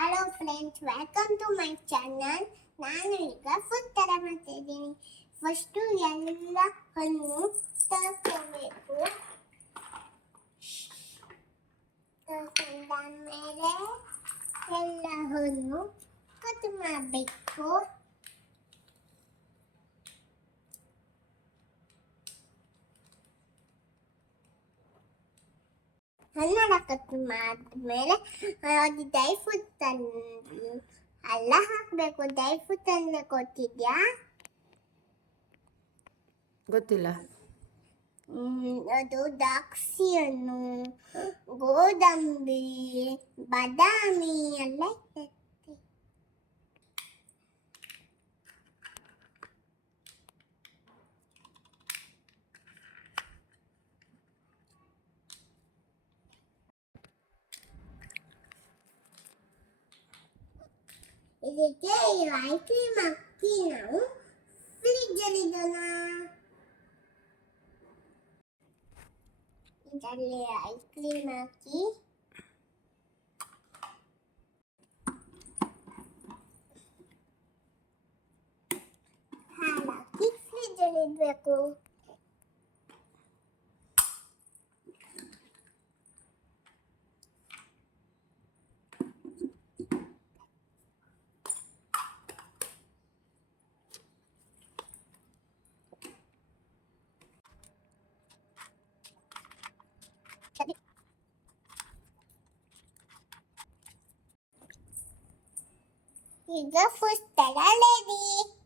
Hello friends welcome to my channel ನಾನು ಈಗ ಫುಡ್ ಥರ ಮಾಡ್ತಿದ್ದೀನಿ ಫಸ್ಟು ಎಲ್ಲ ಹಣ್ಣು ತರ್ಕೋಬೇಕು ತರ್ಕೊಂಡಾದ್ಮೇಲೆ ಎಲ್ಲ ಹಣ್ಣು ಕಟ್ ಮಾಡಬೇಕು ಹಲ್ಲಡಕತ್ತು ಮಾಡಿದ್ಮೇಲೆ ಅದು ಡೈ ಫುಡ್ ತಂದು ಅಲ್ಲ ಹಾಕಬೇಕು ಡೈ ಫುಡ್ ತಂದು ಗೊತ್ತಿದ್ಯಾ ಗೊತ್ತಿಲ್ಲ ಅದು ದ್ರಾಕ್ಷಿ ಹಣ್ಣು ಗೋಡಂಬಿ ಬಾದಾಮಿ ಎಲ್ಲ Ele quer ir lá em clima que não fica lindo lá. Ele lá em clima aqui. Fala, que 水そしたらレディー。